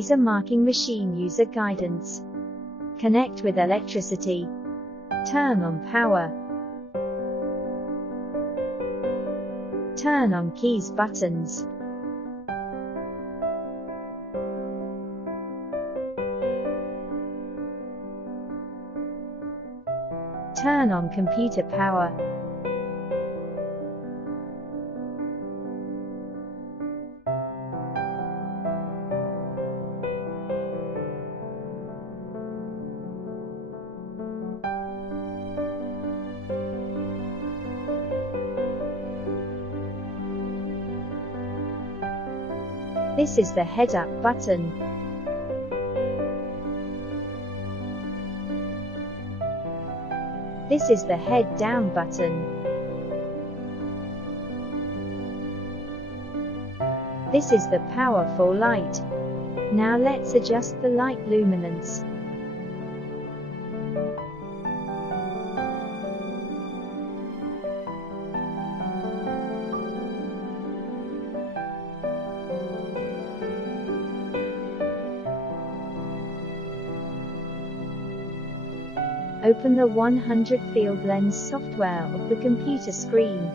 Laser marking machine user guidance. Connect with electricity. Turn on power. Turn on keys buttons. Turn on computer power. This is the head-up button. This is the head-down button. This is the powerful light. Now let's adjust the light luminance. Open the 100 field lens software of the computer screen.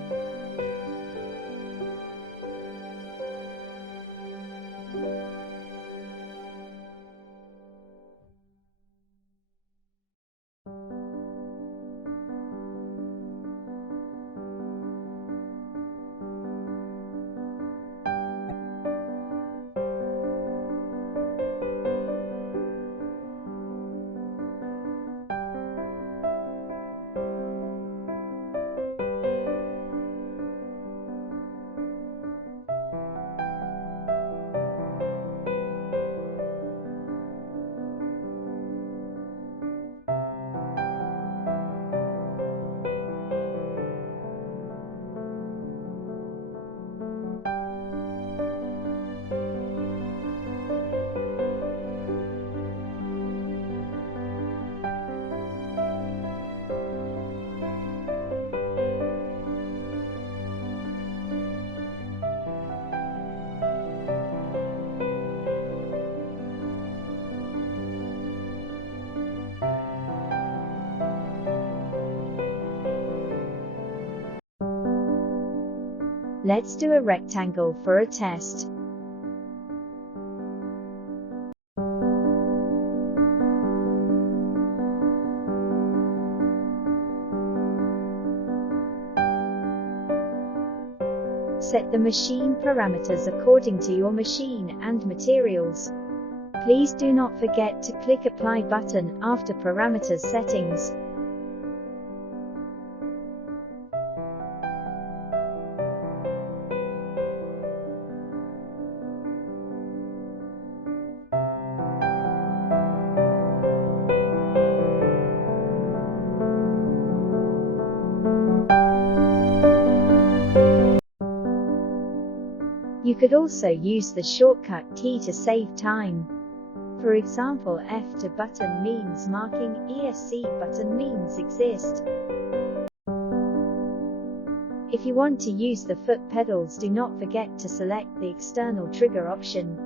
Let's do a rectangle for a test. Set the machine parameters according to your machine and materials. Please do not forget to click Apply button after parameters settings. You could also use the shortcut key to save time. For example, F2 button means marking, ESC button means exist. If you want to use the foot pedals, do not forget to select the external trigger option.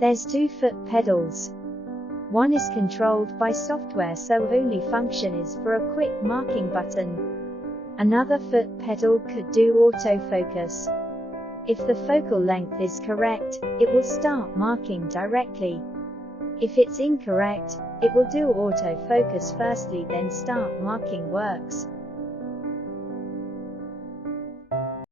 There's two foot pedals. One is controlled by software, so only function is for a quick marking button. Another foot pedal could do autofocus. If the focal length is correct, it will start marking directly. If it's incorrect, it will do autofocus firstly then start marking works.